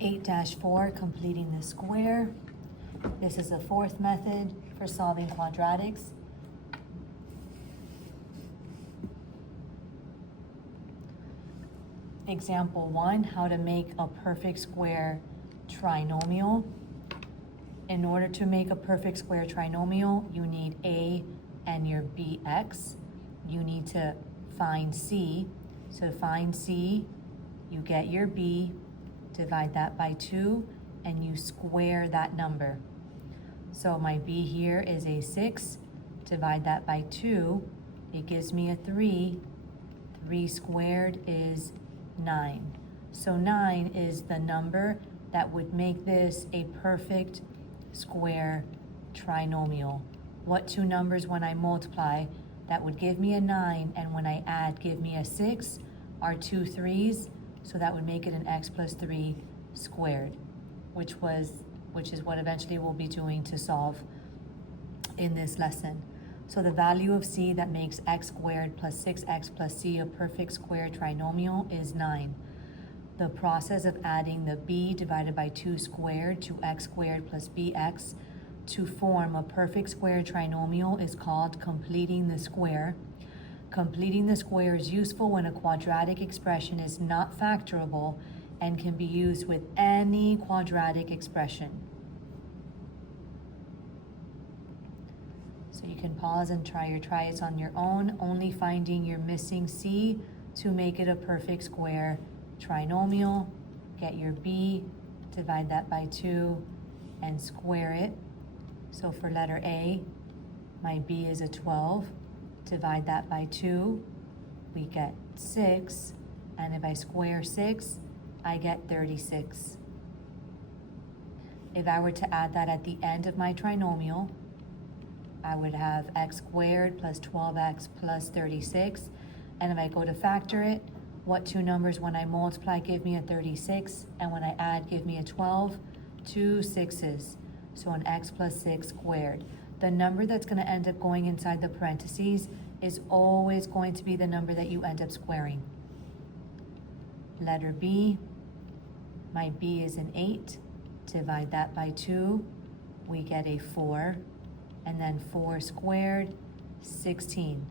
8-4, completing the square. This is the fourth method for solving quadratics. Example 1, how to make a perfect square trinomial. In order to make a perfect square trinomial, you need A and your bx. You need to find C. So to find C, you get your B, divide that by 2, and you square that number. So my B here is a 6, divide that by 2, it gives me a 3. 3 squared is 9. So 9 is the number that would make this a perfect square trinomial. What two numbers when I multiply that would give me a 9 and when I add give me a 6 are 2 3's, so that would make it an x plus 3 squared, which is what eventually we'll be doing to solve in this lesson. So the value of C that makes x squared plus 6x plus C a perfect square trinomial is 9. The process of adding the b divided by 2 squared to x squared plus bx to form a perfect square trinomial is called completing the square. Completing the square is useful when a quadratic expression is not factorable and can be used with any quadratic expression. So you can pause and try it on your own, only finding your missing C to make it a perfect square trinomial. Get your B, divide that by 2, and square it. So for letter A, my B is a 12. Divide that by 2, we get 6. And if I square 6, I get 36. If I were to add that at the end of my trinomial, I would have x squared plus 12x plus 36. And if I go to factor it, what two numbers when I multiply give me a 36 and when I add give me a 12? 2 6's. So an x plus 6 squared. The number that's going to end up going inside the parentheses is always going to be the number that you end up squaring. Letter B, my B is an 8. Divide that by 2, we get a 4. And then 4 squared, 16.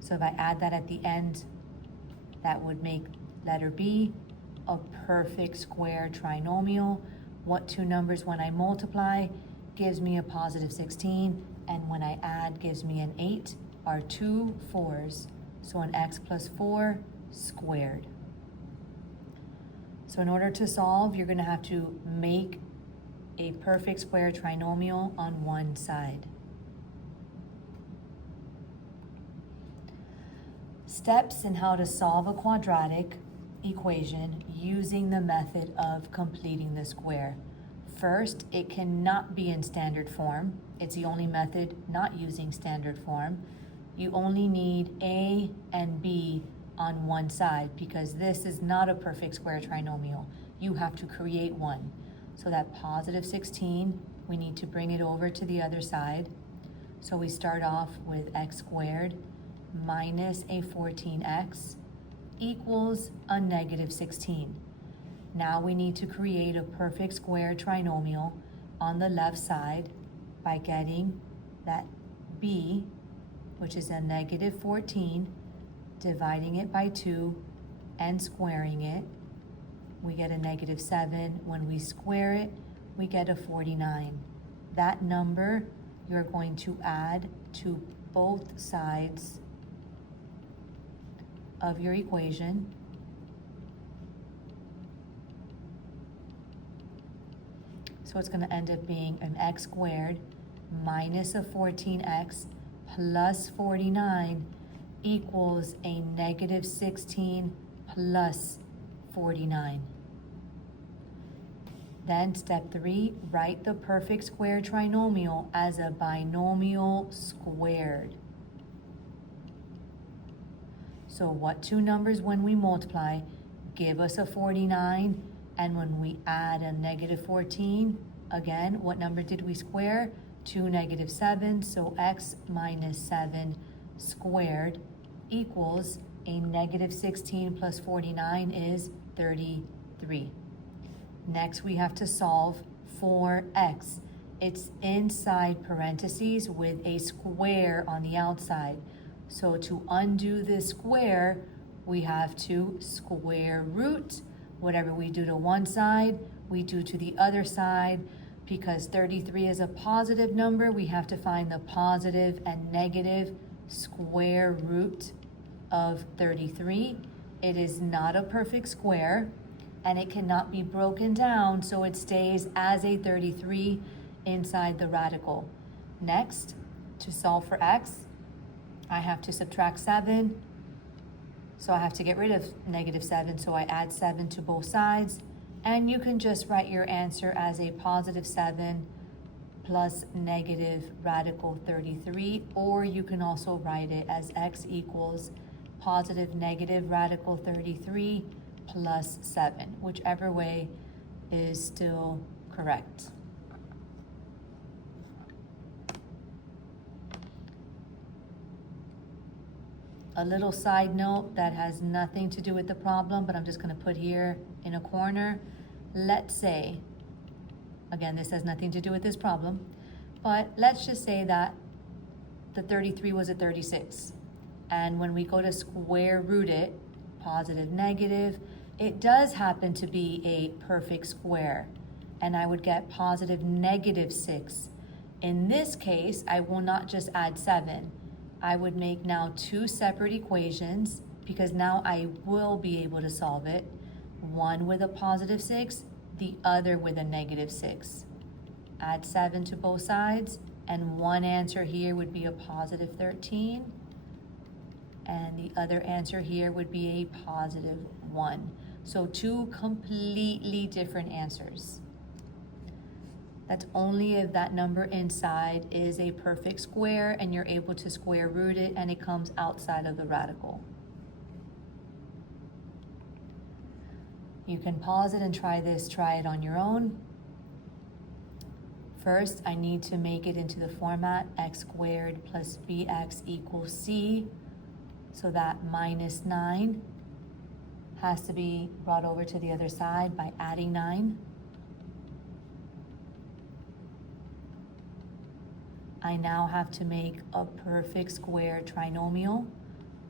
So if I add that at the end, that would make letter B a perfect square trinomial. What two numbers when I multiply gives me a positive 16, and when I add gives me an 8 are 2 4's. So an x plus 4 squared. So in order to solve, you're going to have to make a perfect square trinomial on one side. Steps in how to solve a quadratic equation using the method of completing the square. First, it cannot be in standard form. It's the only method not using standard form. You only need A and B on one side because this is not a perfect square trinomial. You have to create one. So that positive 16, we need to bring it over to the other side. So we start off with x squared minus a 14x equals a negative 16. Now we need to create a perfect square trinomial on the left side by getting that b, which is a negative 14, dividing it by 2 and squaring it. We get a negative 7. When we square it, we get a 49. That number you're going to add to both sides of your equation. So it's going to end up being an x squared minus a 14x plus 49 equals a negative 16 plus 49. Then step 3, write the perfect square trinomial as a binomial squared. So what two numbers when we multiply give us a 49, and when we add a negative 14, again, what number did we square? 2 negative 7, so x minus 7 squared equals a negative 16 plus 49 is 33. Next, we have to solve for x. It's inside parentheses with a square on the outside. So to undo this square, we have to square root. Whatever we do to one side, we do to the other side. Because 33 is a positive number, we have to find the positive and negative square root of 33. It is not a perfect square, and it cannot be broken down, so it stays as a 33 inside the radical. Next, to solve for x, I have to subtract 7, so I have to get rid of -7, so I add 7 to both sides. And you can just write your answer as a +7 plus negative radical 33, or you can also write it as x equals positive negative radical 33 plus 7, whichever way is still correct. A little side note that has nothing to do with the problem, but I'm just going to put here in a corner. Let's say, again, this has nothing to do with this problem, but let's just say that the 33 was a 36. And when we go to square root it, positive, negative, it does happen to be a perfect square. And I would get positive -6. In this case, I will not just add 7. I would make now 2 separate equations, because now I will be able to solve it. One with a +6, the other with a -6. Add 7 to both sides, and one answer here would be a +13, and the other answer here would be a +1. So 2 completely different answers. That's only if that number inside is a perfect square and you're able to square root it and it comes outside of the radical. You can pause it and try it on your own. First, I need to make it into the format x squared plus bx equals c, so that -9 has to be brought over to the other side by adding 9. I now have to make a perfect square trinomial.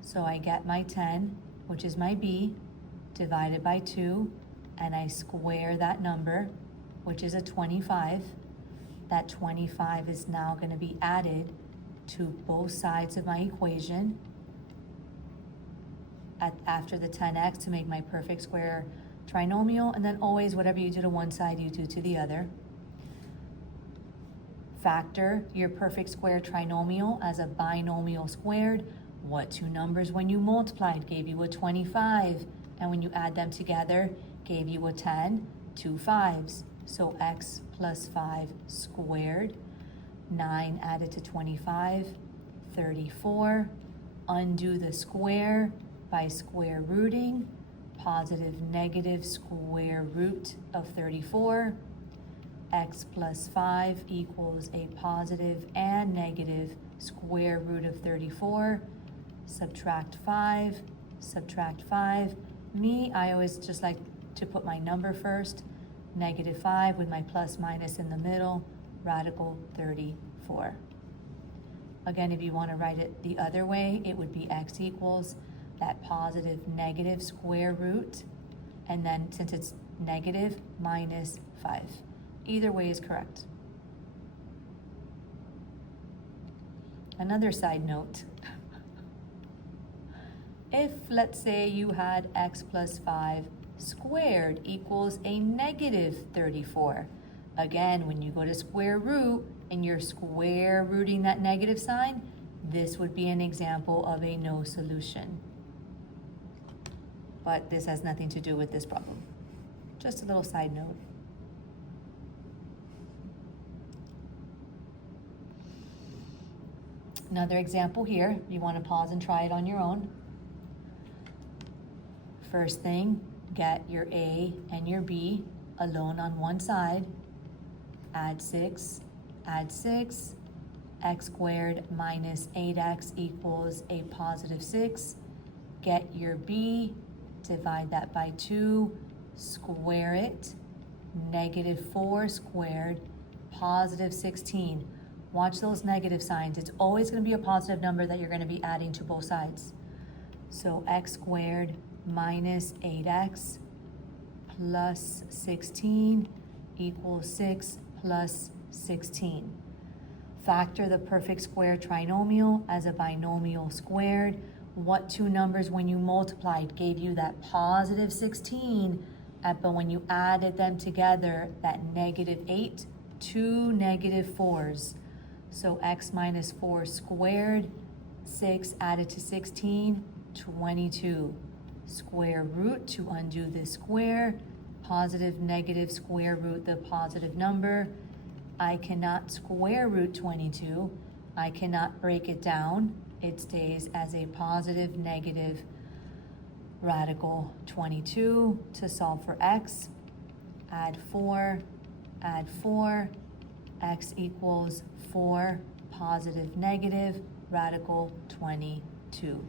So I get my 10, which is my b, divided by 2, and I square that number, which is a 25. That 25 is now going to be added to both sides of my equation after the 10x to make my perfect square trinomial, and then always whatever you do to one side, you do to the other. Factor your perfect square trinomial as a binomial squared. What two numbers when you multiplied gave you a 25, and when you add them together gave you a 10, 2 5s. So x plus 5 squared, 9 added to 25, 34. Undo the square by square rooting, positive negative square root of 34. X plus 5 equals a positive and negative square root of 34. Subtract 5, subtract 5. I always just like to put my number first. -5 with my plus minus in the middle, radical 34. Again, if you want to write it the other way, it would be x equals that positive negative square root, and then since it's negative, minus 5. Either way is correct. Another side note. If, let's say, you had x plus 5 squared equals a -34. Again, when you go to square root and you're square rooting that negative sign, this would be an example of a no solution. But this has nothing to do with this problem. Just a little side note. Another example here, you want to pause and try it on your own. First thing, get your A and your B alone on one side. Add 6, x squared minus 8x equals a positive 6. Get your B, divide that by 2, square it, -4 squared, positive 16. Watch those negative signs. It's always going to be a positive number that you're going to be adding to both sides. So x squared minus 8x plus 16 equals 6 plus 16. Factor the perfect square trinomial as a binomial squared. What two numbers, when you multiplied, gave you that positive 16, but when you added them together, that -8, two -4s. So x minus 4 squared, 6 added to 16, 22. Square root to undo this square, positive negative square root the positive number. I cannot square root 22. I cannot break it down. It stays as a positive negative radical 22. To solve for x, add 4, x equals 4 positive negative radical 22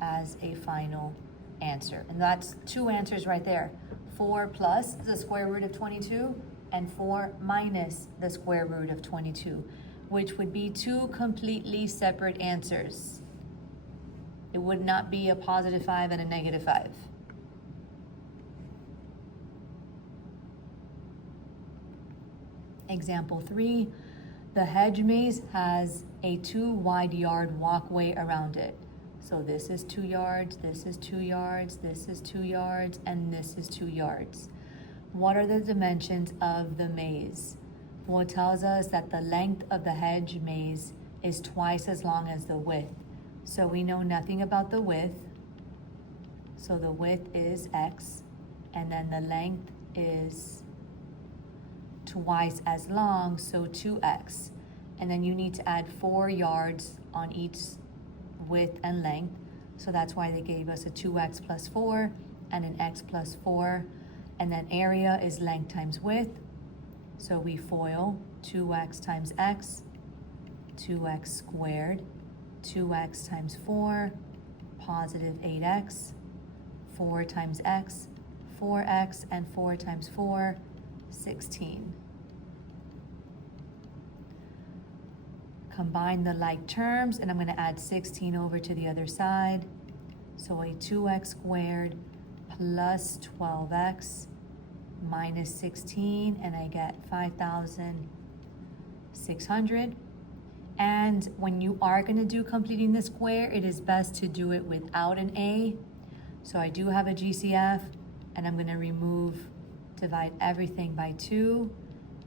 as a final answer. And that's two answers right there. 4 plus the square root of 22 and 4 minus the square root of 22, which would be two completely separate answers. It would not be a positive 5 and a negative 5. Example 3, the hedge maze has a 2-wide yard walkway around it. So this is 2 yards, this is 2 yards, this is 2 yards, and this is 2 yards. What are the dimensions of the maze? Well, it tells us that the length of the hedge maze is twice as long as the width. So we know nothing about the width. So the width is x, and then the length is twice as long, so 2x. And then you need to add 4 yards on each width and length. So that's why they gave us a 2x plus 4 and an x plus 4. And then area is length times width. So we FOIL 2x times x, 2x squared, 2x times 4, positive 8x, 4 times x, 4x, and 4 times 4, 16. Combine the like terms, and I'm going to add 16 over to the other side. So a 2x squared plus 12x minus 16, and I get 5,600. And when you are going to do completing the square, it is best to do it without an a. So I do have a GCF, and I'm going to divide everything by 2,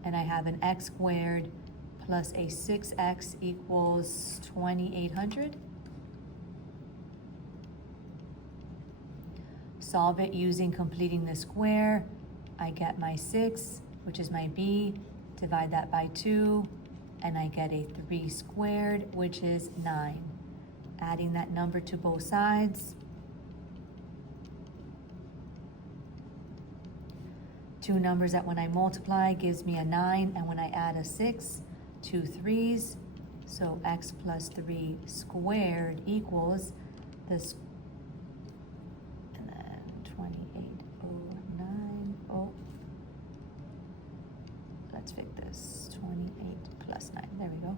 and I have an x squared plus a 6x equals 2,800. Solve it using completing the square. I get my 6, which is my b, divide that by 2, and I get a 3 squared, which is 9. Adding that number to both sides. 2 numbers that when I multiply gives me a 9, and when I add a 6, 2 3s, so x plus 3 squared equals this, and then 2809. Oh, let's fix this. 28 plus 9. There we go.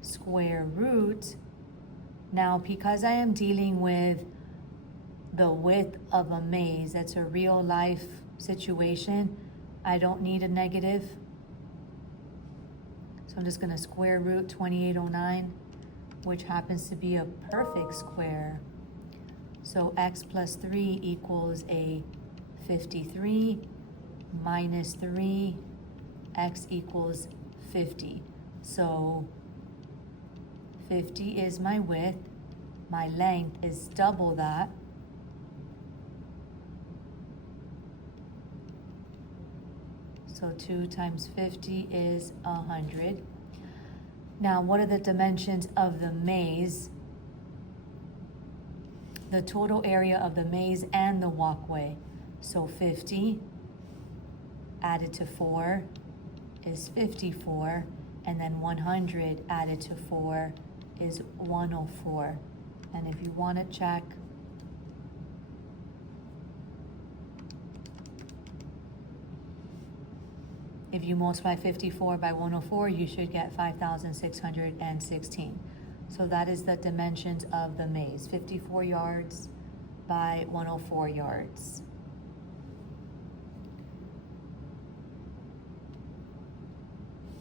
Square root. Now, because I am dealing with the width of a maze, that's a real life situation, I don't need a negative. So I'm just going to square root 2809, which happens to be a perfect square. So x plus 3 equals a 53 minus 3, x equals 50. So 50 is my width. My length is double that. So 2 times 50 is 100. Now, what are the dimensions of the maze? The total area of the maze and the walkway. So 50 added to 4 is 54, and then 100 added to 4 is 104. And if you want to check, If you multiply 54 by 104, you should get 5,616. So that is the dimensions of the maze, 54 yards by 104 yards.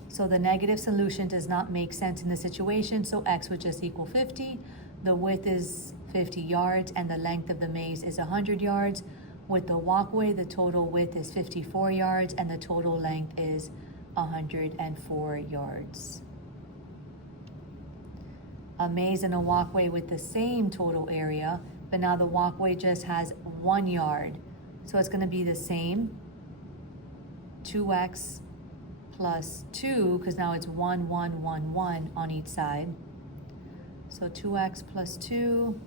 So the negative solution does not make sense in the situation, so x would just equal 50. The width is 50 yards and the length of the maze is 100 yards. With the walkway, the total width is 54 yards and the total length is 104 yards. A maze and a walkway with the same total area, but now the walkway just has 1 yard. So it's gonna be the same, 2x plus 2, because now it's 1, 1, 1, 1 on each side. So 2x plus 2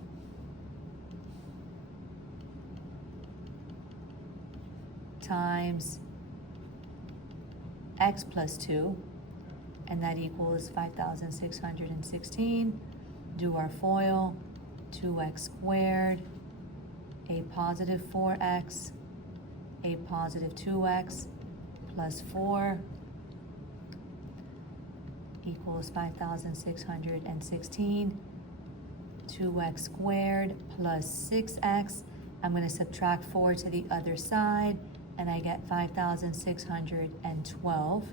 times x plus 2, and that equals 5,616. Do our FOIL, 2x squared, a positive 4x, a positive 2x plus 4 equals 5,616. 2x squared plus 6x. I'm going to subtract 4 to the other side, and I get 5,612.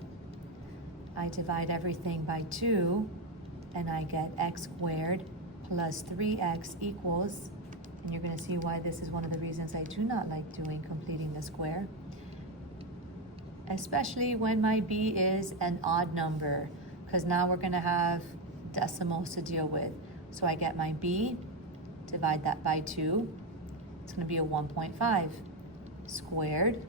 I divide everything by 2, and I get x squared plus 3x equals, and you're going to see why this is one of the reasons I do not like completing the square, especially when my b is an odd number, because now we're going to have decimals to deal with. So I get my b, divide that by 2, it's going to be a 1.5 squared,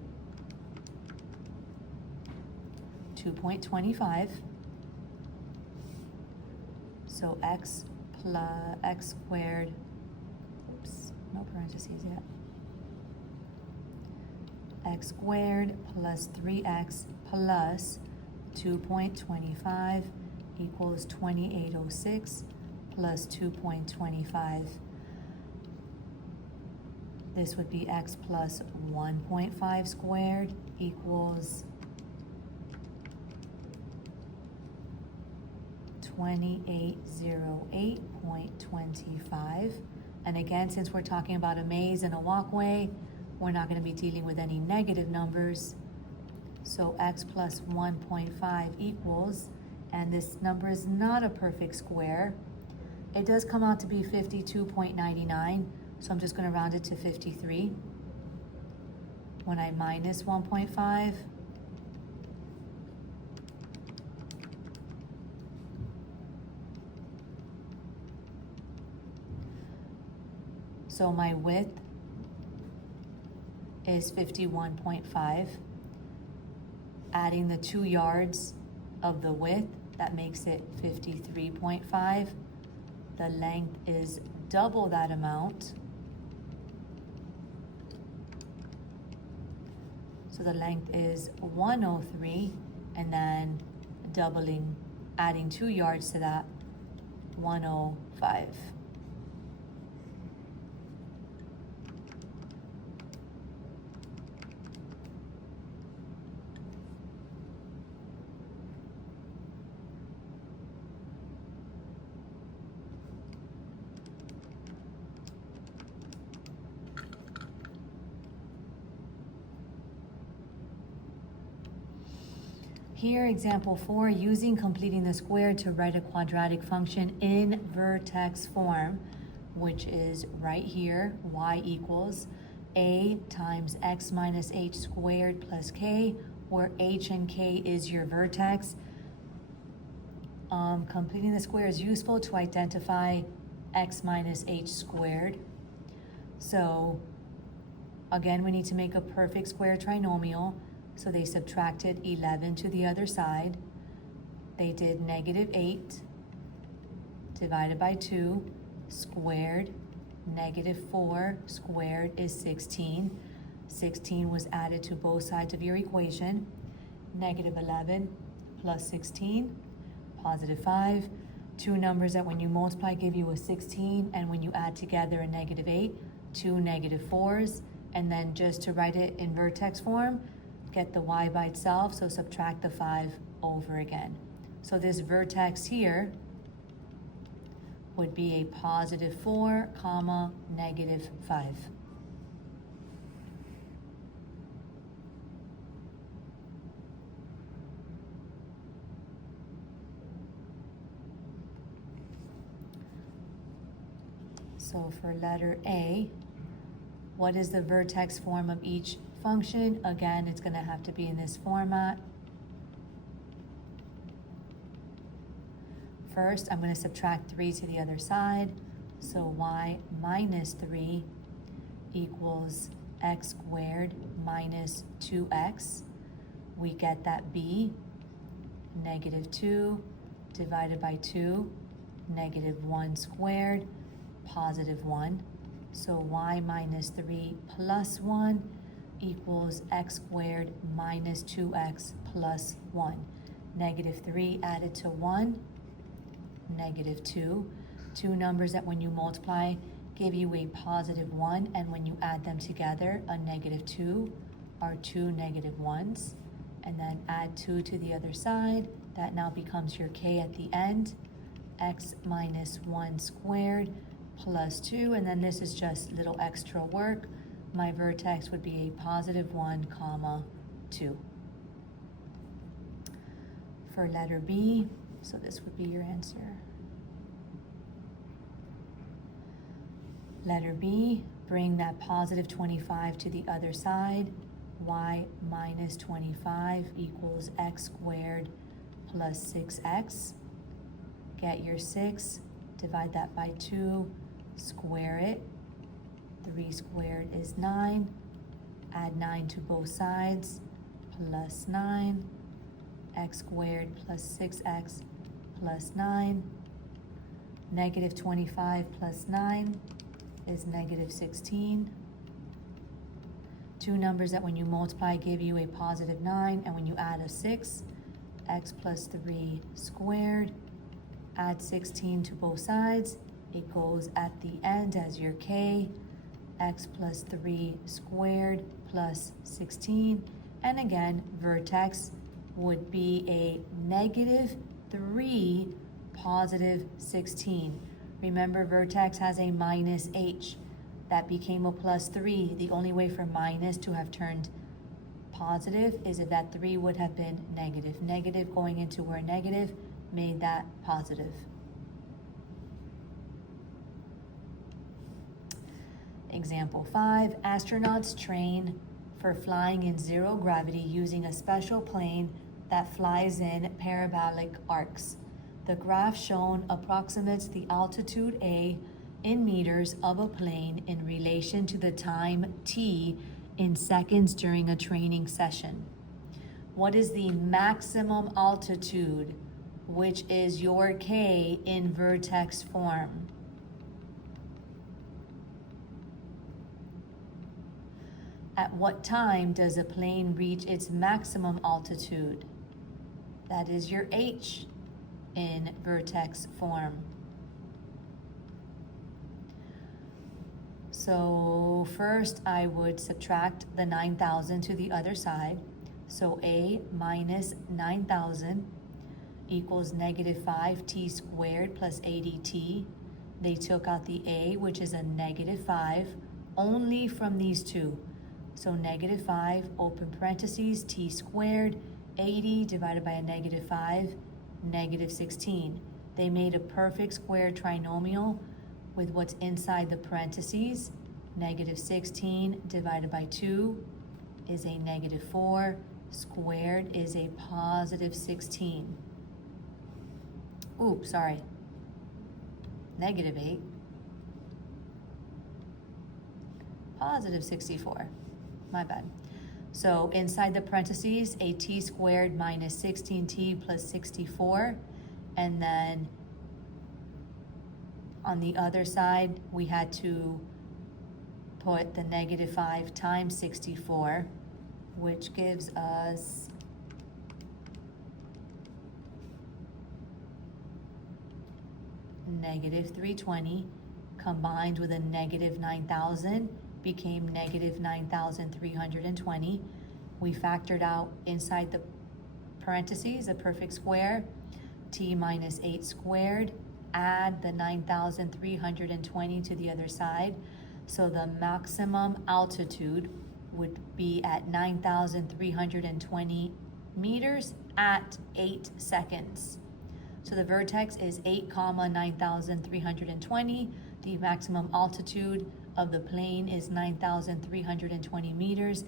2.25, so x plus x squared, oops, no parentheses yet, x squared plus 3x plus 2.25 equals 2806 plus 2.25. This would be x plus 1.5 squared equals 2808.25. And again, since we're talking about a maze and a walkway, we're not going to be dealing with any negative numbers. So x plus 1.5 equals, and this number is not a perfect square. It does come out to be 52.99, so I'm just going to round it to 53. When I minus 1.5, so my width is 51.5. Adding the 2 yards of the width, that makes it 53.5. The length is double that amount. So the length is 103, and then doubling, adding 2 yards to that, 105. Here, example 4, using completing the square to write a quadratic function in vertex form, which is right here, y equals a times x minus h squared plus k, where h and k is your vertex. Completing the square is useful to identify x minus h squared. So again, we need to make a perfect square trinomial. So they subtracted 11 to the other side. They did negative 8 divided by 2 squared. Negative 4 squared is 16. 16 was added to both sides of your equation. Negative 11 plus 16, positive 5. Two numbers that when you multiply give you a 16, and when you add together a negative 8, two negative 4s. And then just to write it in vertex form, get the y by itself, so subtract the 5 over again. So this vertex here would be a positive 4, comma, negative 5. So for letter A, what is the vertex form of each function? Again, it's going to have to be in this format. First, I'm going to subtract 3 to the other side. So y minus 3 equals x squared minus 2x. We get that b, negative 2 divided by 2, negative 1 squared, positive 1. So y minus 3 plus 1 equals x squared minus 2x plus 1. Negative 3 added to 1, negative 2. Two numbers that when you multiply give you a positive 1, and when you add them together, a negative 2 are two negative 1s. And then add 2 to the other side. That now becomes your k at the end. X minus 1 squared plus 2, and then this is just little extra work. My vertex would be a positive 1, comma, 2. For letter B, so this would be your answer. Letter B, bring that positive 25 to the other side. Y minus 25 equals x squared plus 6x. Get your 6, divide that by 2, square it. 3 squared is 9. Add 9 to both sides, plus 9. X squared plus 6x plus 9. Negative 25 plus 9 is negative 16. Two numbers that when you multiply give you a positive 9, and when you add a 6, x plus 3 squared. Add 16 to both sides. It goes at the end as your k, x plus 3 squared plus 16. And again, vertex would be a negative 3, positive 16. Remember, vertex has a minus h. That became a plus 3. The only way for minus to have turned positive is if that 3 would have been negative. Negative going into where negative made that positive. Example 5, astronauts train for flying in zero gravity using a special plane that flies in parabolic arcs. The graph shown approximates the altitude A in meters of a plane in relation to the time t in seconds during a training session. What is the maximum altitude, which is your k in vertex form? At what time does a plane reach its maximum altitude? That is your h in vertex form. So first I would subtract the 9,000 to the other side. So a minus 9,000 equals negative 5t squared plus 80t. They took out the a, which is a negative 5, only from these two. So negative 5, open parentheses, t squared, 80 divided by a negative 5, negative 16. They made a perfect square trinomial with what's inside the parentheses. Negative 16 divided by 2 is a negative 4, squared is a positive 16. Oops, sorry. Negative 8. Positive 64. My bad. So inside the parentheses, a t squared minus 16t plus 64. And then on the other side, we had to put the negative 5 times 64, which gives us negative 320, combined with a negative 9,000, became negative 9,320. We factored out inside the parentheses a perfect square, t minus 8 squared, add the 9,320 to the other side. So the maximum altitude would be at 9,320 meters at 8 seconds. So the vertex is 8 comma 9,320. The maximum altitude of the plane is 9,320 meters.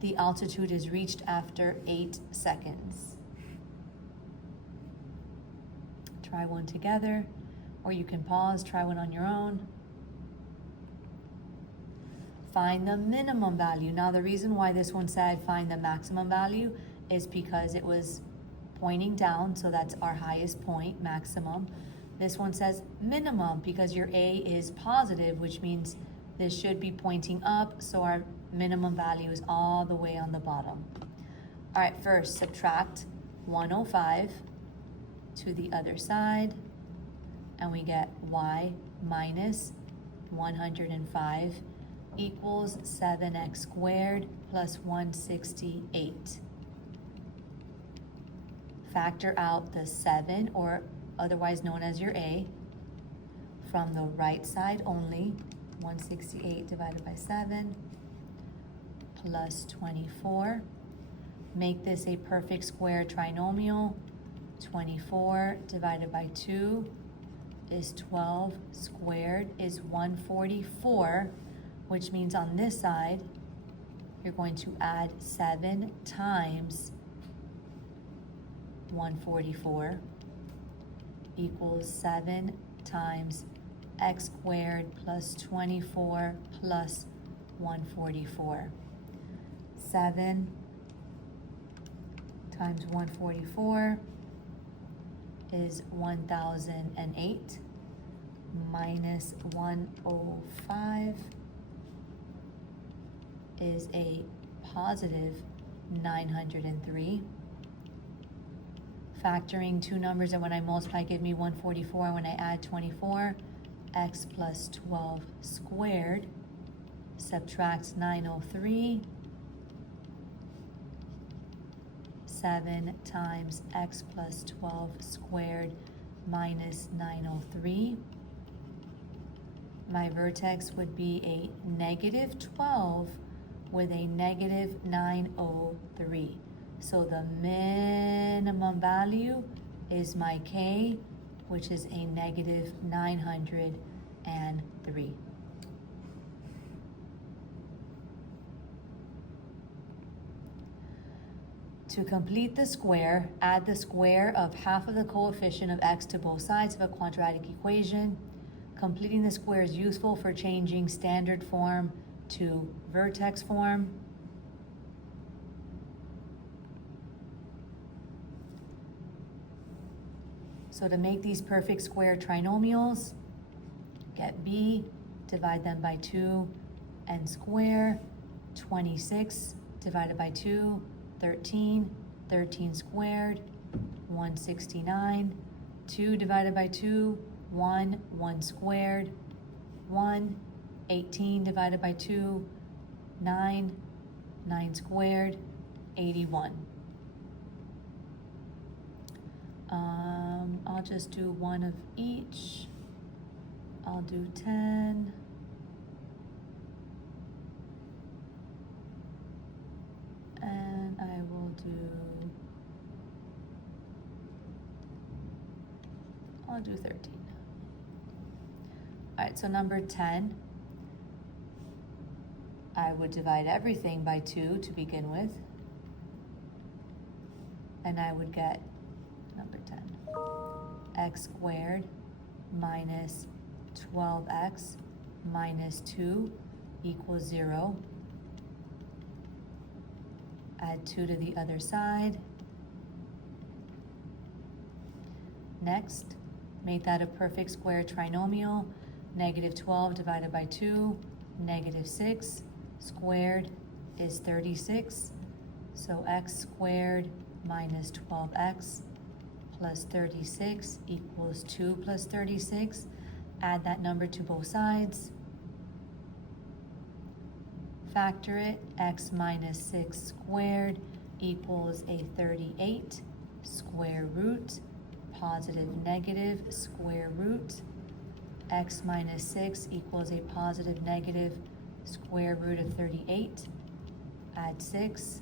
The altitude is reached after 8 seconds. Try one together, or you can pause, try one on your own. Find the minimum value. Now the reason why this one said find the maximum value is because it was pointing down, so that's our highest point, maximum. This one says minimum because your A is positive, which means this should be pointing up, so our minimum value is all the way on the bottom. All right, first subtract 105 to the other side, and we get y minus 105 equals 7x squared plus 168. Factor out the 7, or otherwise known as your A, from the right side only. 168 divided by 7 plus 24. Make this a perfect square trinomial. 24 divided by 2 is 12 squared is 144, which means on this side, you're going to add 7 times 144 equals 7 times x squared plus 24 plus 144. 7 times 144 is 1,008 minus 105 is a positive 903. Factoring two numbers, and when I multiply give me 144. When I add 24, x plus 12 squared subtracts 903. 7 times x plus 12 squared minus 903. My vertex would be a negative 12 with a negative 903. So the minimum value is my k, which is a negative 903. To complete the square, add the square of half of the coefficient of x to both sides of a quadratic equation. Completing the square is useful for changing standard form to vertex form. So to make these perfect square trinomials, get b, divide them by 2, and square. 26 divided by 2, 13, 13 squared, 169. 2 divided by 2, 1, 1 squared, 1. 18 divided by 2, 9, 9 squared, 81. I'll just do one of each. I'll do 10. And I will I'll do 13. All right, so number 10, I would divide everything by 2 to begin with. And I would get number 10. X squared minus 12x minus 2 equals 0. Add 2 to the other side. Next, make that a perfect square trinomial. Negative 12 divided by 2, negative 6 squared is 36. So x squared minus 12x plus 36 equals 2 plus 36. Add that number to both sides. factor it, x minus 6 squared equals a 38 square root, positive negative square root. X minus 6 equals a positive negative square root of 38. Add 6,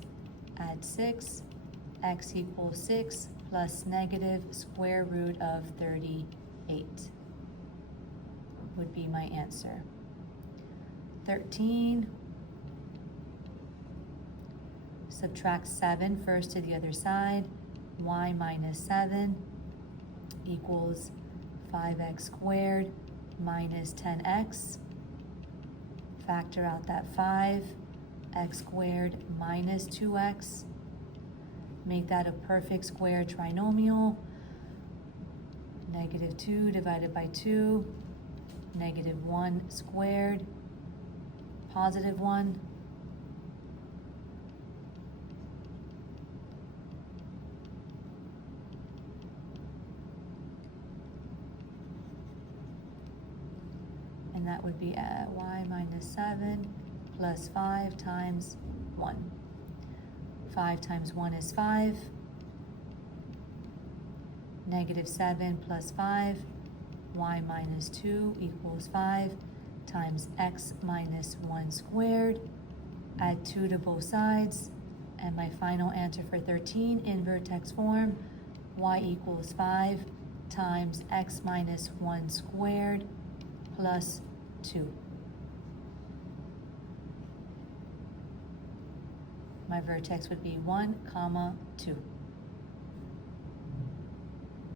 x equals 6 plus negative square root of 38 would be my answer. 13, subtract 7 first to the other side, y minus 7 equals 5x squared minus 10x. Factor out that 5, x squared minus 2x. Make that a perfect square trinomial. Negative 2 divided by 2, negative 1 squared, positive 1. And that would be y minus 7 plus 5 times 1. 5 times 1 is 5. Negative 7 plus 5, y minus 2 equals 5 times x minus 1 squared. Add 2 to both sides. And my final answer for 13 in vertex form, y equals 5 times x minus 1 squared plus 2. My vertex would be 1, 2.